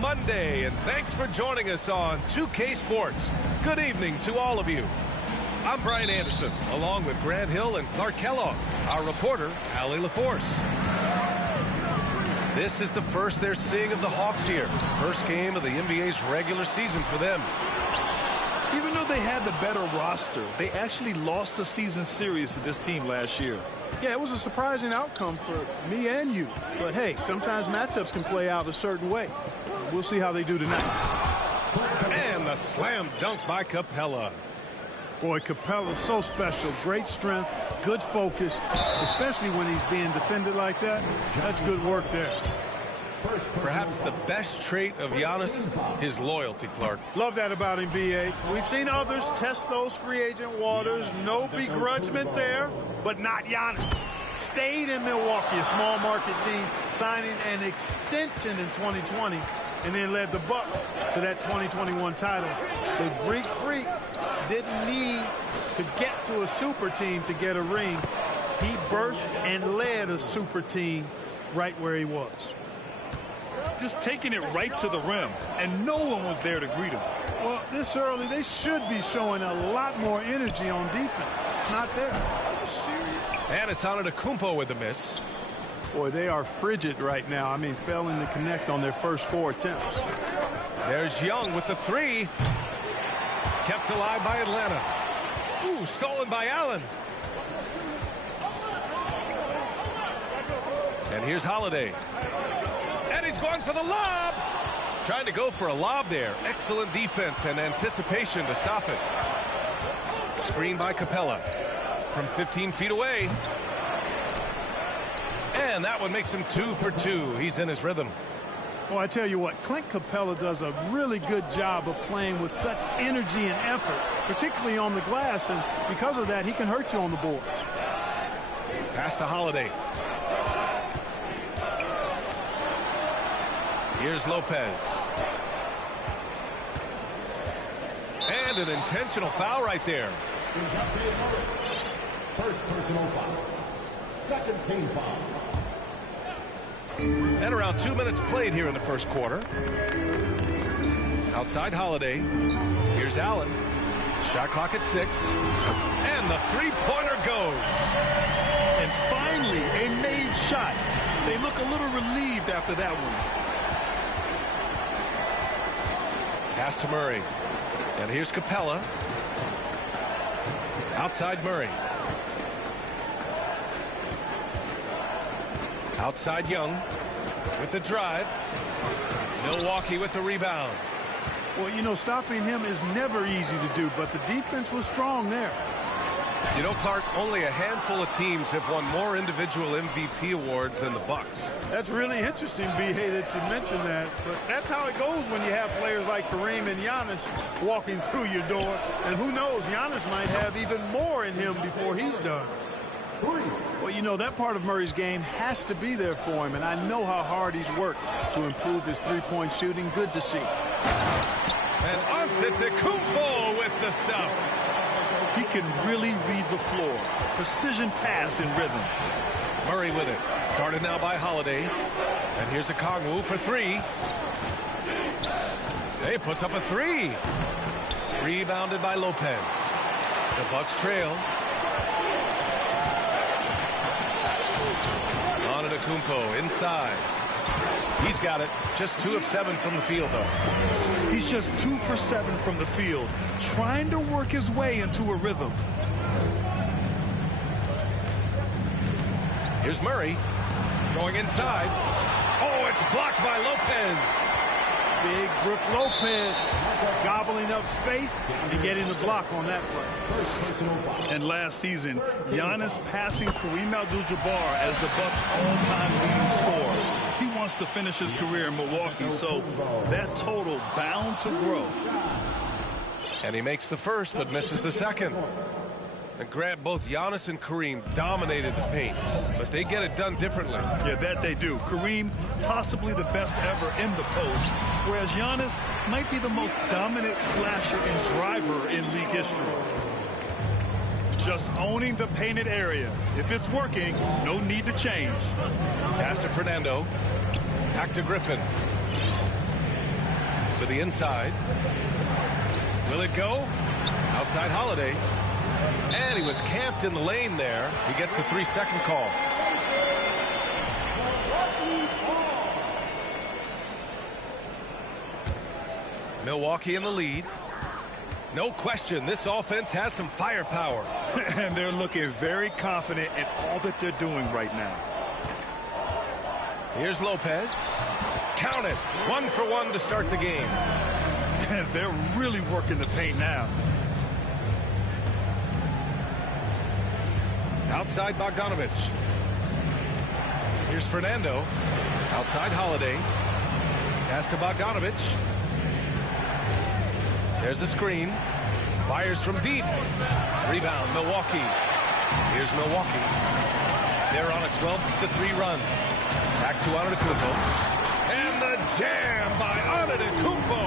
Monday, and thanks for joining us on 2K Sports. Good evening to all of you. I'm Brian Anderson, along with Grant Hill and Clark Kellogg, our reporter, Allie LaForce. This is the first they're seeing of the Hawks here. First game of the NBA's regular season for them. Even though they had the better roster, they actually lost the season series to this team last year. Yeah, it was a surprising outcome for me and you. But hey, sometimes matchups can play out a certain way. We'll see how they do tonight. And the slam dunk by Capella. Boy, Capella's so special. Great strength, good focus, especially when he's being defended like that. That's good work there. Perhaps the best trait of Giannis, his loyalty, Clark. Love that about him, B.A. We've seen others test those free agent waters. No begrudgment there, but not Giannis. Stayed in Milwaukee, a small market team, signing an extension in 2020, and then led the Bucks to that 2021 title. The Greek Freak didn't need to get to a super team to get a ring. He birthed and led a super team right where he was. Just taking it right to the rim, and no one was there to greet him. Well, this early, they should be showing a lot more energy on defense. It's not there. Serious. And it's Antetokounmpo with the miss. Boy, they are frigid right now. I mean, failing to connect on their first 4 attempts. There's Young with the three. Kept alive by Atlanta. Ooh, stolen by Allen. And here's Holiday. And he's going for the lob. Trying to go for a lob there. Excellent defense and anticipation to stop it. Screen by Capella from 15 feet away. And that one makes him 2 for 2. He's in his rhythm. Well, I tell you what, Clint Capella does a really good job of playing with such energy and effort, particularly on the glass, and because of that, he can hurt you on the boards. Pass to Holiday. Here's Lopez. And an intentional foul right there. First personal foul. Second team foul. And around 2 minutes played here in the first quarter. Outside Holiday. Here's Allen. Shot clock at 6. And the three-pointer goes. And finally, a made shot. They look a little relieved after that one. Pass to Murray. And here's Capella. Outside Murray. Outside Young with the drive. Milwaukee with the rebound. Well, you know, stopping him is never easy to do, but the defense was strong there. You know, Clark, only a handful of teams have won more individual MVP awards than the Bucks. That's really interesting, B.A., that you mentioned that. But that's how it goes when you have players like Kareem and Giannis walking through your door. And who knows, Giannis might have even more in him before he's done. Well, you know, that part of Murray's game has to be there for him, and I know how hard he's worked to improve his three-point shooting. Good to see. And Antetokounmpo with the stuff. He can really read the floor. Precision pass in rhythm. Murray with it. Guarded now by Holiday. And here's Okongwu for 3. He puts up a 3. Rebounded by Lopez. The Bucks trail. Antetokounmpo inside. He's got it. Just 2 of 7 from the field, though. He's just 2 for 7 from the field, trying to work his way into a rhythm. Here's Murray going inside. Oh, it's blocked by Lopez. Big Brook Lopez gobbling up space and getting the block on that play. And last season, Giannis passing Kareem Abdul-Jabbar as the Bucks' all-time leading scorer. He wants to finish his career in Milwaukee, so that total bound to grow. And he makes the first, but misses the second. And Grant, both Giannis and Kareem dominated the paint, but they get it done differently. Yeah, that they do. Kareem, possibly the best ever in the post, whereas Giannis might be the most dominant slasher and driver in league history. Just owning the painted area. If it's working, no need to change. Pass to Fernando. Back to Griffin. To the inside. Will it go? Outside Holiday. And he was camped in the lane there. He gets a 3-second call. Milwaukee in the lead. No question, this offense has some firepower. And they're looking very confident in all that they're doing right now. Here's Lopez. Count it. 1 for 1 to start the game. They're really working the paint now. Outside Bogdanovich. Here's Fernando. Outside Holiday. Pass to Bogdanovich. There's a screen. Fires from deep. Rebound, Milwaukee. Here's Milwaukee. They're on a 12-3 run. Back to Antetokounmpo. And the jam by Antetokounmpo.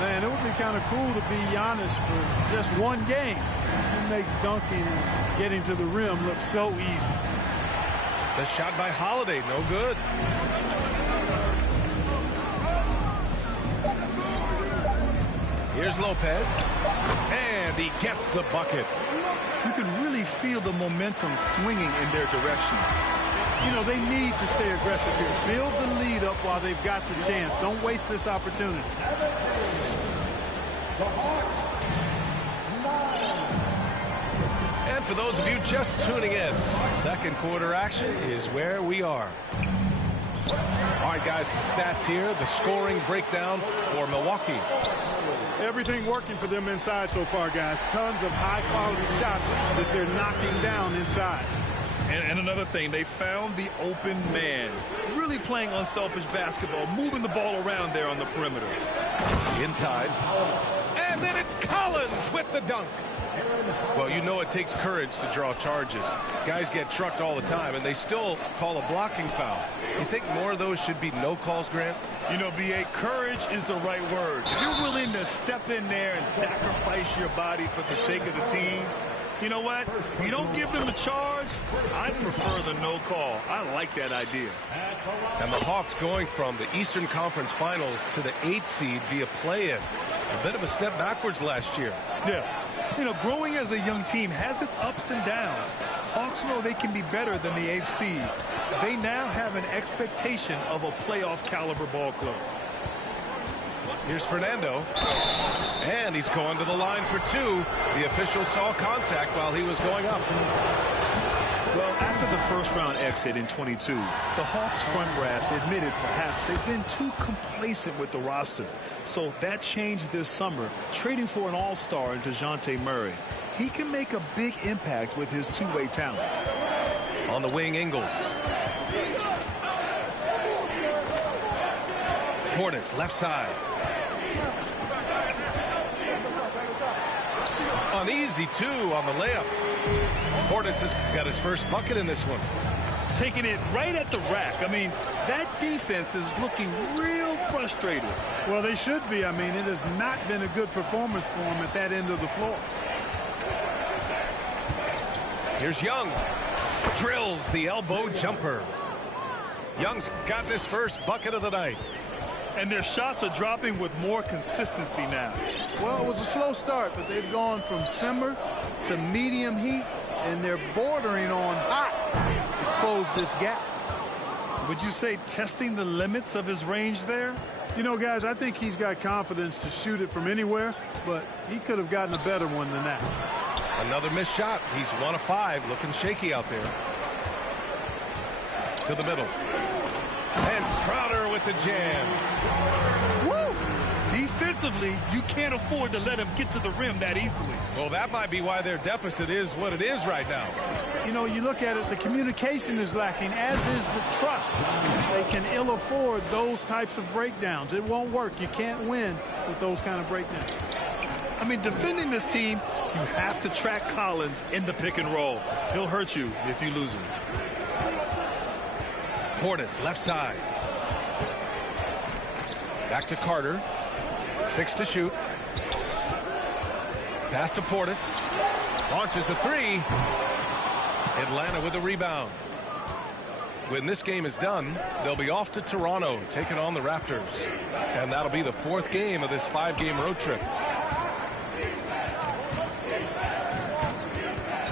Man, it would be kind of cool to be Giannis for just one game. He makes dunking and getting to the rim look so easy. The shot by Holiday, no good. Here's Lopez. And he gets the bucket. You can really feel the momentum swinging in their direction. You know, they need to stay aggressive here. Build the lead up while they've got the chance. Don't waste this opportunity. And for those of you just tuning in, second quarter action is where we are. All right, guys, some stats here. The scoring breakdown for Milwaukee. Everything working for them inside so far, guys. Tons of high-quality shots that they're knocking down inside. And another thing, they found the open man. Really playing unselfish basketball, moving the ball around there on the perimeter. Inside. And then it's Collins with the dunk. Well, you know it takes courage to draw charges. Guys get trucked all the time, and they still call a blocking foul. You think more of those should be no calls, Grant? You know, B.A., courage is the right word. If you're willing to step in there and sacrifice your body for the sake of the team, you know what? If you don't give them a charge, I prefer the no call. I like that idea. And the Hawks going from the Eastern Conference Finals to the 8th seed via play-in. A bit of a step backwards last year. Yeah. You know, growing as a young team has its ups and downs. Hawks know they can be better than the 8th seed. They now have an expectation of a playoff caliber ball club. Here's Fernando. And he's going to the line for 2. The official saw contact while he was going up. Well, after the first-round exit in 22, the Hawks front brass admitted perhaps they've been too complacent with the roster. So that changed this summer, trading for an all-star in DeJounte Murray. He can make a big impact with his two-way talent. On the wing, Ingles. Portis, left side. Uneasy, too, on the layup. Portis has got his first bucket in this one. Taking it right at the rack. I mean, that defense is looking real frustrated. Well, they should be. I mean, it has not been a good performance for them at that end of the floor. Here's Young. Drills the elbow jumper. Young's got his first bucket of the night. And their shots are dropping with more consistency now. Well, it was a slow start, but they've gone from simmer to medium heat, and they're bordering on hot to close this gap. Would you say testing the limits of his range there? You know, guys, I think he's got confidence to shoot it from anywhere, but he could have gotten a better one than that. Another missed shot. He's 1 of 5, looking shaky out there. To the middle. And Crowder with the jam. Woo! Defensively, you can't afford to let him get to the rim that easily. Well, that might be why their deficit is what it is right now. You know, you look at it, the communication is lacking, as is the trust. They can ill afford those types of breakdowns. It won't work. You can't win with those kind of breakdowns. I mean, defending this team, you have to track Collins in the pick and roll. He'll hurt you if you lose him. Portis, left side. Back to Carter. 6 to shoot. Pass to Portis. Launches a 3. Atlanta with a rebound. When this game is done, they'll be off to Toronto, taking on the Raptors. And that'll be the 4th game of this 5-game road trip.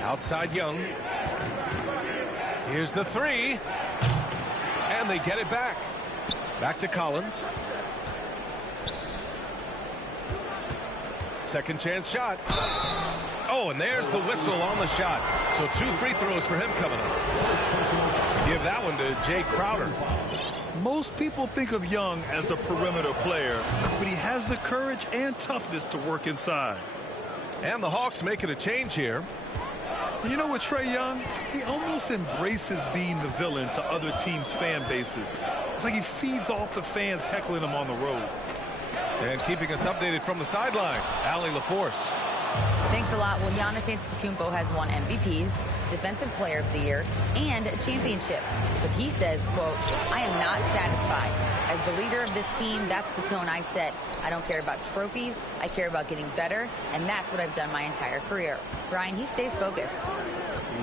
Outside Young. Here's the 3. And they get it back. Back to Collins. Second chance shot. Oh, and there's the whistle on the shot. So 2 free throws for him coming up. Give that one to Jay Crowder. Most people think of Young as a perimeter player, but he has the courage and toughness to work inside. And the Hawks making a change here. You know, with Trae Young, he almost embraces being the villain to other teams' fan bases. It's like he feeds off the fans heckling him on the road. And keeping us updated from the sideline, Allie LaForce. Thanks a lot. Well, Giannis Antetokounmpo has won MVPs, Defensive Player of the Year, and a championship. But he says, quote, I am not satisfied. As the leader of this team, that's the tone I set. I don't care about trophies. I care about getting better, and that's what I've done my entire career. Brian, he stays focused.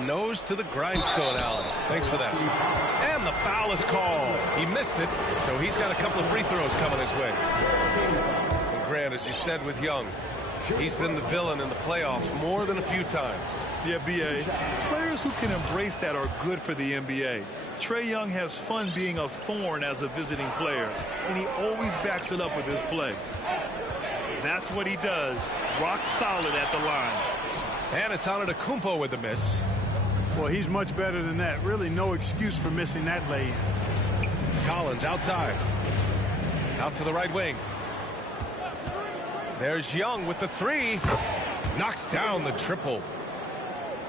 Nose to the grindstone, Allen. Thanks for that. And the foul is called. He missed it, so he's got a couple of free throws coming his way. And Grant, as you said with Young, he's been the villain in the playoffs more than a few times. Yeah, B.A. Players who can embrace that are good for the NBA. Trae Young has fun being a thorn as a visiting player, and he always backs it up with his play. That's what he does. Rock solid at the line. And it's Antetokounmpo with the miss. Well, he's much better than that. Really no excuse for missing that lay-in. Collins outside. Out to the right wing. There's Young with the 3. Knocks down the triple.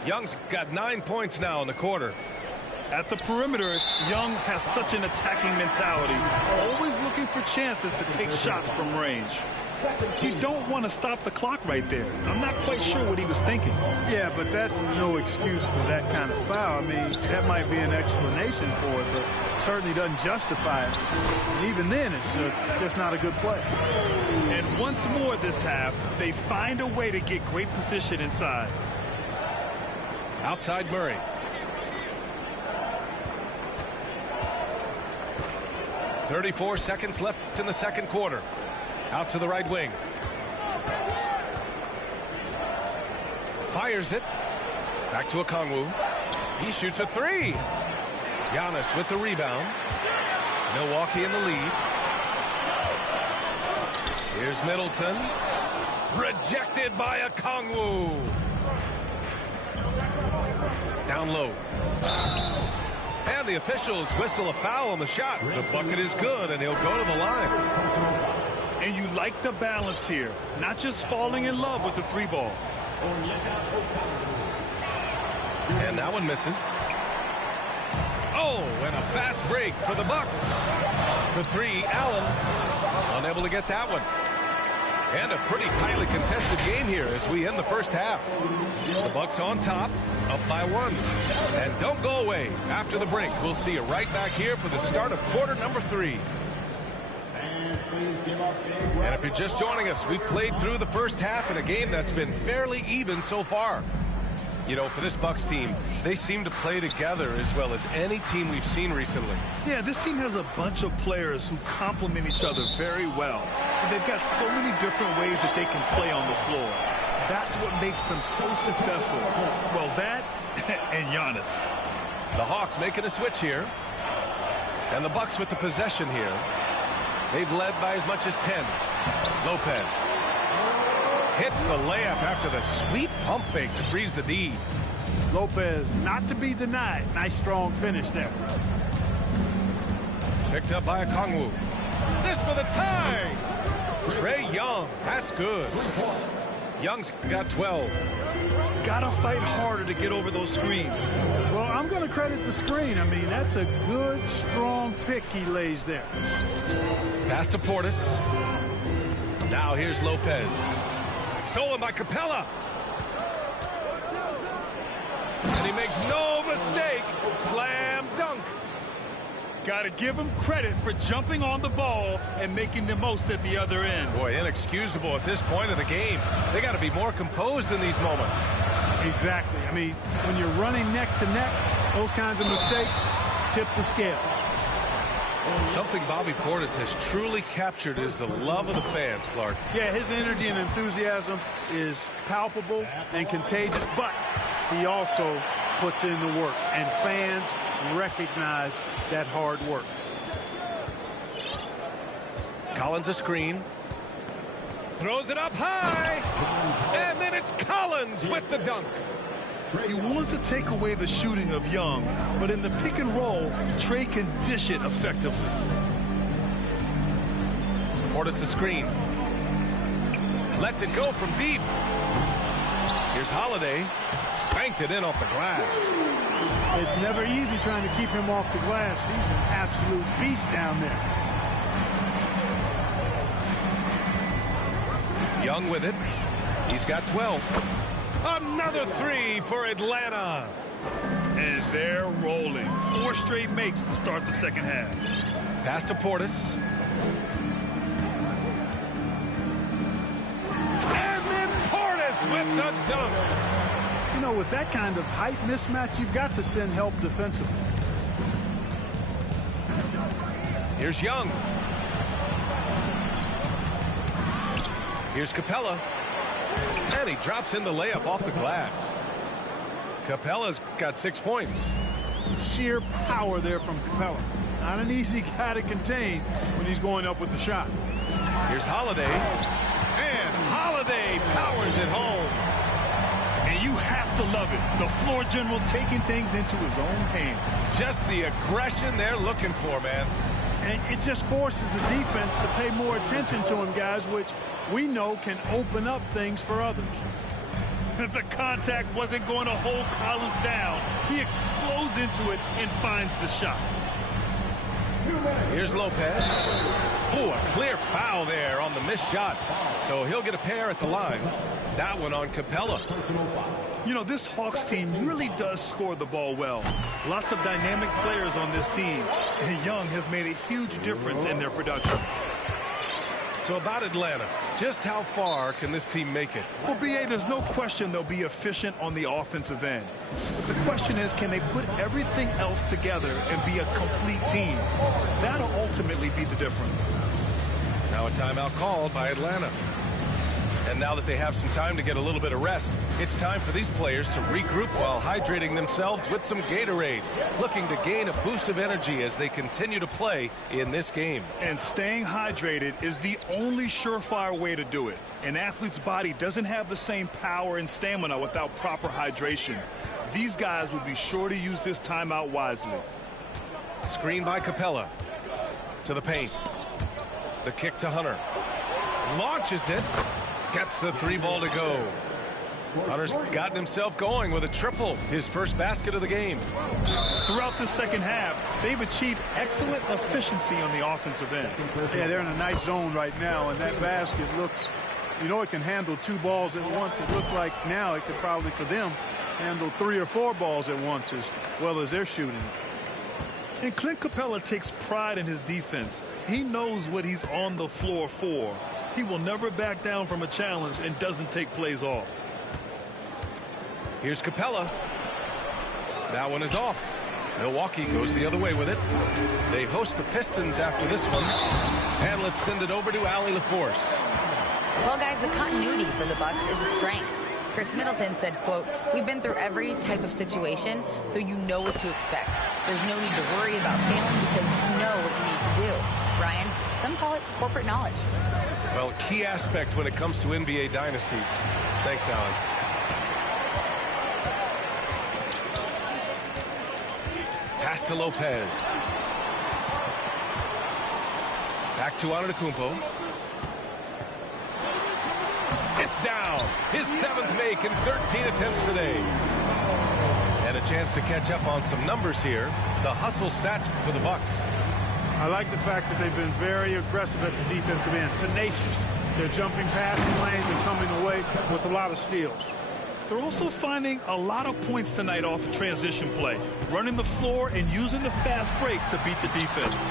Young's got 9 points now in the quarter. At the perimeter, Young has such an attacking mentality, always looking for chances to take shots from range. You don't want to stop the clock right there. I'm not quite sure what he was thinking. Yeah, but that's no excuse for that kind of foul. I mean, that might be an explanation for it, but certainly doesn't justify it. And even then, it's just not a good play. And once more this half, they find a way to get great position inside. Outside Murray. .34 seconds left in the second quarter. Out to the right wing. Fires it. Back to Okongwu. He shoots a 3. Giannis with the rebound. Milwaukee in the lead. Here's Middleton. Rejected by Okongwu. Down low. And the officials whistle a foul on the shot. The bucket is good, and he'll go to the line. And you like the balance here, not just falling in love with the 3 ball. And that one misses. Oh, and a fast break for the Bucks. For 3, Allen unable to get that one. And a pretty tightly contested game here as we end the first half. The Bucks on top, up by 1. And don't go away. After the break, we'll see you right back here for the start of quarter number 3. And if you're just joining us, we've played through the first half in a game that's been fairly even so far. You know, for this Bucks team, they seem to play together as well as any team we've seen recently. Yeah, this team has a bunch of players who complement each other very well. And they've got so many different ways that they can play on the floor. That's what makes them so successful. Well, that and Giannis. The Hawks making a switch here. And the Bucks with the possession here. They've led by as much as 10. Lopez hits the layup after the sweet pump fake to freeze the D. Lopez, not to be denied. Nice, strong finish there. Picked up by Okongwu. This for the tie. Trae Young. That's good. Young's got 12. Gotta fight harder to get over those screens. Well, I'm going to credit the screen. I mean, that's a good, strong pick he lays there. Pass to Portis. Now here's Lopez. Stolen by Capella. And he makes no mistake. Slam dunk. Gotta give him credit for jumping on the ball and making the most at the other end. Boy, inexcusable at this point of the game. They got to be more composed in these moments. Exactly. I mean, when you're running neck to neck, those kinds of mistakes, tip the scales. Something Bobby Portis has truly captured is the love of the fans, Clark. Yeah, his energy and enthusiasm is palpable and contagious, but he also puts in the work, and fans recognize that hard work. Collins a screen. Throws it up high. And then it's Collins with the dunk. You want to take away the shooting of Young, but in the pick and roll, Trey can dish it effectively. Portis a screen. Lets it go from deep. Here's Holiday. Banked it in off the glass. It's never easy trying to keep him off the glass. He's an absolute beast down there. Young with it. He's got 12. Another three for Atlanta. And they're rolling. 4 straight makes to start the second half. Pass to Portis. And then Portis with the dunk. You know, with that kind of height mismatch, you've got to send help defensively. Here's Young. Here's Capella. And he drops in the layup off the glass. Capella's got 6 points. Sheer power there from Capella. Not an easy guy to contain when he's going up with the shot. Here's Holiday. And Holiday powers it home. And you have to love it. The floor general taking things into his own hands. Just the aggression they're looking for, man. And it just forces the defense to pay more attention to him, guys, which we know can open up things for others. The contact wasn't going to hold Collins down. He explodes into it and finds the shot. Here's Lopez. Oh, a clear foul there on the missed shot. So he'll get a pair at the line. That one on Capella. You know, this Hawks team really does score the ball well. Lots of dynamic players on this team. And Young has made a huge difference in their production. So about Atlanta, just how far can this team make it? Well, B.A., there's no question they'll be efficient on the offensive end. But the question is, can they put everything else together and be a complete team? That'll ultimately be the difference. Now a timeout called by Atlanta. And now that they have some time to get a little bit of rest, it's time for these players to regroup while hydrating themselves with some Gatorade, looking to gain a boost of energy as they continue to play in this game. And staying hydrated is the only surefire way to do it. An athlete's body doesn't have the same power and stamina without proper hydration. These guys will be sure to use this timeout wisely. Screen by Capella. To the paint. The kick to Hunter. Launches it. Gets the 3-ball to go. Hunter's gotten himself going with a triple, his first basket of the game. Throughout the second half, they've achieved excellent efficiency on the offensive end. Yeah, they're in a nice zone right now, and that basket looks, you know, it can handle 2 balls at once. It looks like now it could probably, for them, handle 3 or 4 balls at once as well as they're shooting. And Clint Capella takes pride in his defense. He knows what he's on the floor for. He will never back down from a challenge and doesn't take plays off. Here's Capella. That one is off. Milwaukee goes the other way with it. They host the Pistons after this one. And let's send it over to Allie LaForce. Well, guys, the continuity for the Bucks is a strength. Chris Middleton said, quote, "We've been through every type of situation, so you know what to expect. There's no need to worry about failing because you know what you need to do." Brian, some call it corporate knowledge. Well, key aspect when it comes to NBA dynasties. Thanks, Alan. Pass to Lopez. Back to Antetokounmpo. It's down. His 7th make in 13 attempts today. And a chance to catch up on some numbers here. The hustle stats for the Bucks. I like the fact that they've been very aggressive at the defensive end, tenacious. They're jumping passing lanes and coming away with a lot of steals. They're also finding a lot of points tonight off of transition play, running the floor and using the fast break to beat the defense.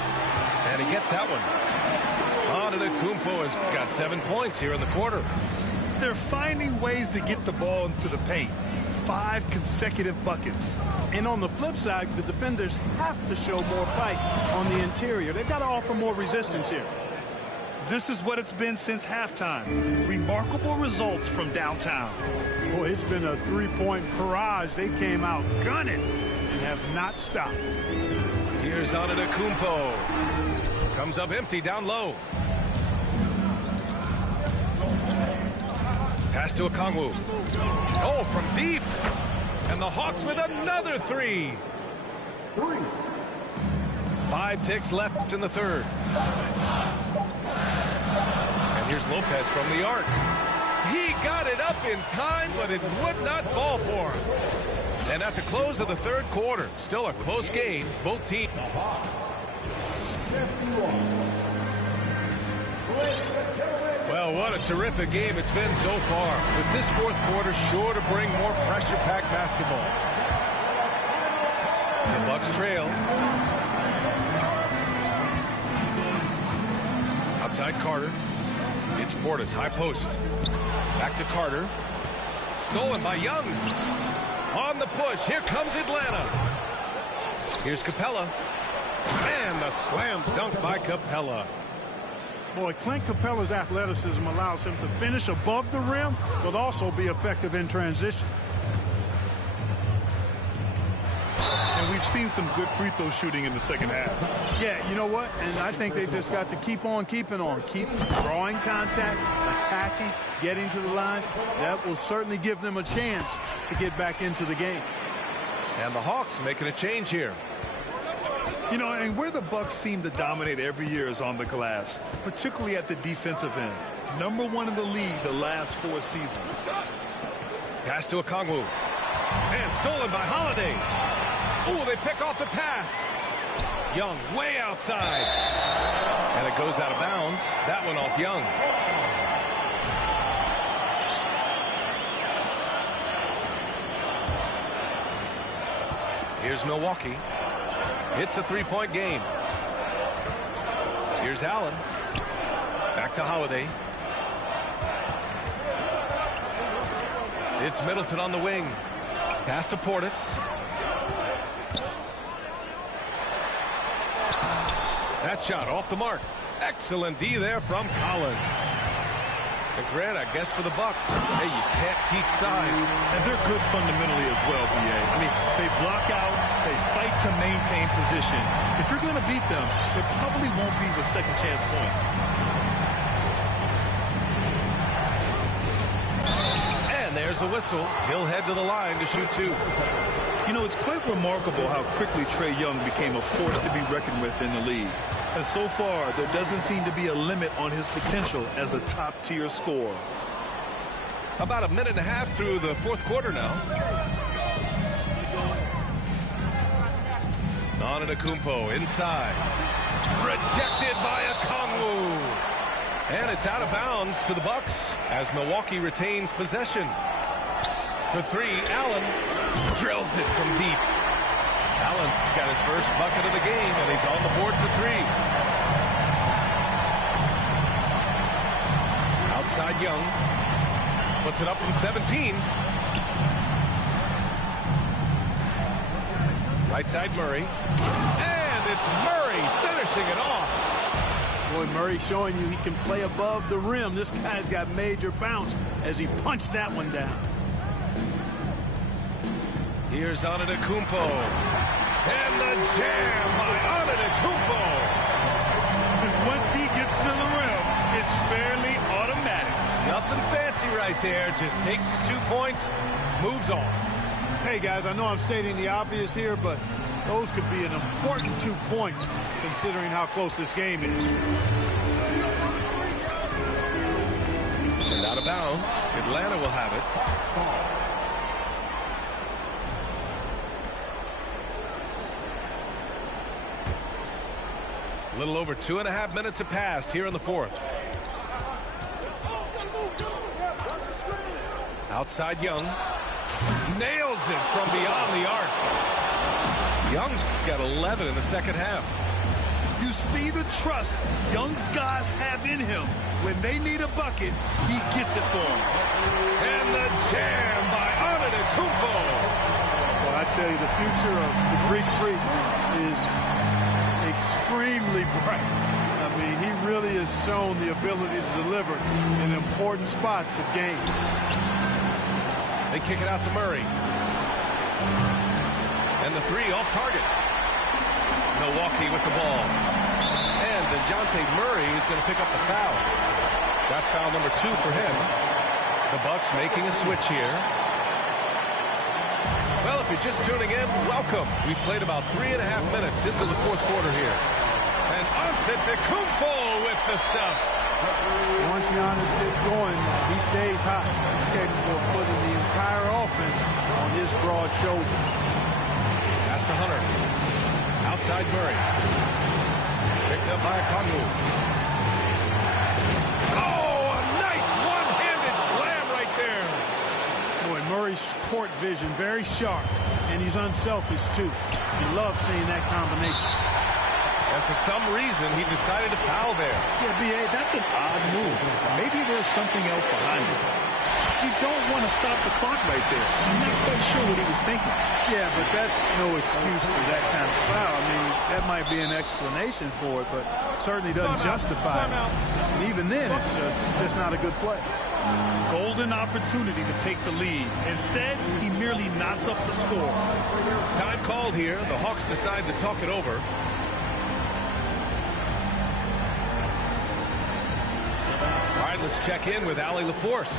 And he gets that one. Antetokounmpo has got 7 points here in the quarter. They're finding ways to get the ball into the paint. 5 consecutive buckets. And on the flip side, the defenders have to show more fight on the interior. They've got to offer more resistance here. This is what it's been since halftime. Remarkable results from downtown. Boy, it's been a three-point barrage. They came out gunning and have not stopped. Here's Antetokounmpo. Comes up empty down low. Pass to Okongwu. Oh, from deep. And the Hawks with another three. 5 ticks left in the third. And here's Lopez from the arc. He got it up in time, but it would not fall for him. And at the close of the third quarter, still a close game, both teams. Well, what a terrific game it's been so far. With this fourth quarter sure to bring more pressure-packed basketball. The Bucks trail. Outside Carter. It's Portis, high post. Back to Carter. Stolen by Young. On the push. Here comes Atlanta. Here's Capella. And the slam dunk by Capella. Boy, Clint Capella's athleticism allows him to finish above the rim, but also be effective in transition. And we've seen some good free throw shooting in the second half. Yeah, you know what? And I think they've just got to keep on keeping on. Keep drawing contact, attacking, getting to the line. That will certainly give them a chance to get back into the game. And the Hawks making a change here. You know, and where the Bucks seem to dominate every year is on the glass, particularly at the defensive end. #1 in the league the last 4 seasons. Pass to Okongwu. And stolen by Holiday. Oh, they pick off the pass. Young way outside. And it goes out of bounds. That one off Young. Here's Milwaukee. It's a 3-point game. Here's Allen. Back to Holiday. It's Middleton on the wing. Pass to Portis. That shot off the mark. Excellent D there from Collins. And Grant, I guess for the Bucks, hey, you can't teach size. And they're good fundamentally as well, B.A. I mean, they block out, they fight to maintain position. If you're going to beat them, it probably won't be with second chance points. And there's a whistle. He'll head to the line to shoot 2. You know, it's quite remarkable how quickly Trae Young became a force to be reckoned with in the league. And so far, there doesn't seem to be a limit on his potential as a top-tier scorer. About a minute and a half through the fourth quarter now. Antetokounmpo inside. Rejected by Okongwu. And it's out of bounds to the Bucks as Milwaukee retains possession. For 3, Allen drills it from deep. Allen's got his first bucket of the game, and he's on the board for 3. Outside Young. Puts it up from 17. Right side Murray. And it's Murray finishing it off. Boy, Murray showing you he can play above the rim. This guy's got major bounce as he punched that one down. Here's Antetokounmpo. And the jam by Antetokounmpo. Once he gets to the rim, it's fairly automatic. Nothing fancy right there. Just takes his 2 points, moves on. Hey, guys, I know I'm stating the obvious here, but those could be an important 2 points considering how close this game is. And out of bounds. Atlanta will have it. A little over 2.5 minutes have passed here in the fourth. Outside Young. Nails it from beyond the arc. Young's got 11 in the second half. You see the trust Young's guys have in him. When they need a bucket, he gets it for them. And the jam by Antetokounmpo. Well, I tell you, the future of the Greek Freak is extremely bright. I mean, he really has shown the ability to deliver in important spots of games. They kick it out to Murray. And the three off target. Milwaukee with the ball. And DeJounte Murray is going to pick up the foul. That's foul number 2 for him. The Bucks making a switch here. Well, if you're just tuning in, welcome. We've played about 3.5 minutes into the fourth quarter here. And Antetokounmpo with the stuff. Once Giannis gets going, he stays hot. He's capable of putting the entire offense on his broad shoulders. Pass to Hunter. Outside Murray. Picked up by Okongwu. Oh, a nice one-handed slam right there. Boy, Murray's court vision very sharp, and he's unselfish too. You love seeing that combination. And for some reason, he decided to foul there. Yeah, B.A., that's an odd move. Maybe there's something else behind it. You don't want to stop the clock right there. I'm not quite sure what he was thinking. Yeah, but that's no excuse for that kind of foul. I mean, that might be an explanation for it, but certainly doesn't justify it. And even then, it's just not a good play. Golden opportunity to take the lead. Instead, he merely knots up the score. Time called here. The Hawks decide to talk it over. All right, let's check in with Allie LaForce.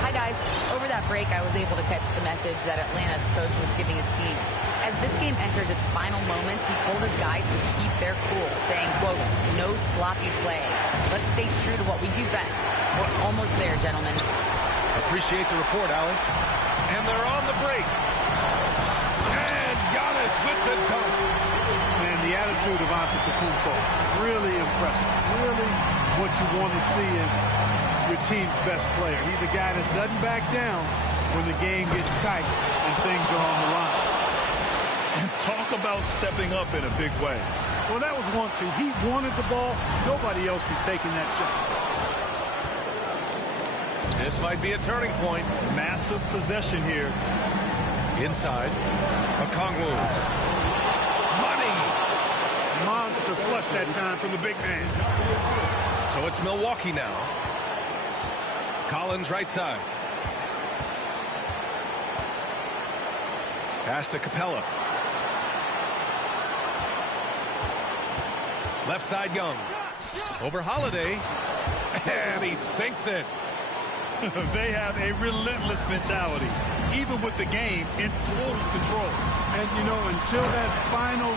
Hi, guys. Over that break, I was able to catch the message that Atlanta's coach was giving his team. As this game enters its final moments, he told his guys to keep their cool, saying, quote, no sloppy play. Let's stay true to what we do best. We're almost there, gentlemen. Appreciate the report, Allie. And they're on the break. And Giannis with the dunk. Man, the attitude of Antetokounmpo, really impressive. Really what you want to see in your team's best player. He's a guy that doesn't back down when the game gets tight and things are on the line. And talk about stepping up in a big way. Well, that was 1-2. He wanted the ball. Nobody else was taking that shot. This might be a turning point. Massive possession here. Inside. Okongwu. Money. Monster flush that time from the big man. So it's Milwaukee now. Collins right side. Pass to Capella. Left side Young. Over Holiday. And he sinks it. They have a relentless mentality, even with the game in total control. And, you know, until that final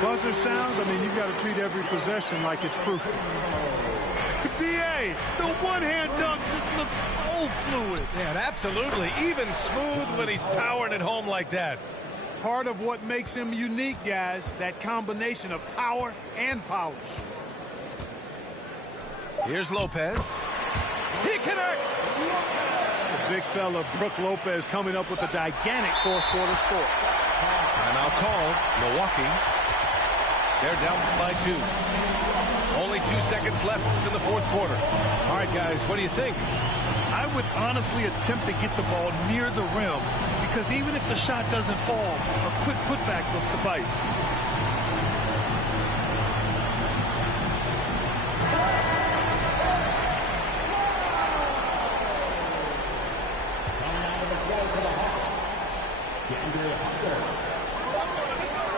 buzzer sounds, I mean, you've got to treat every possession like it's crucial. B.A., the one-hand dunk just looks so fluid. Yeah, absolutely. Even smooth when he's powering it home like that. Part of what makes him unique, guys, that combination of power and polish. Here's Lopez. He connects. The big fella, Brook Lopez, coming up with a gigantic fourth quarter score. Timeout called. Milwaukee. They're down by 2. Only 2 seconds left in the fourth quarter. All right, guys, what do you think? I would honestly attempt to get the ball near the rim, because even if the shot doesn't fall, a quick putback will suffice.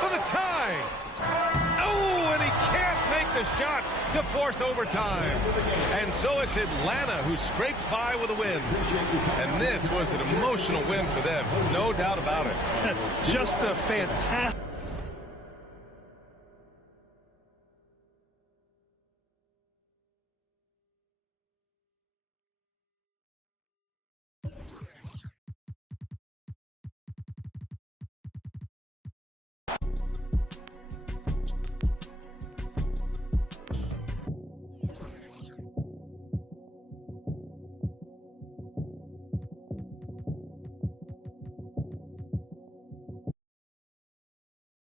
For the tie. Oh, and he can't make the shot to force overtime. And so it's Atlanta who scrapes by with a win. And this was an emotional win for them, no doubt about it. Just a fantastic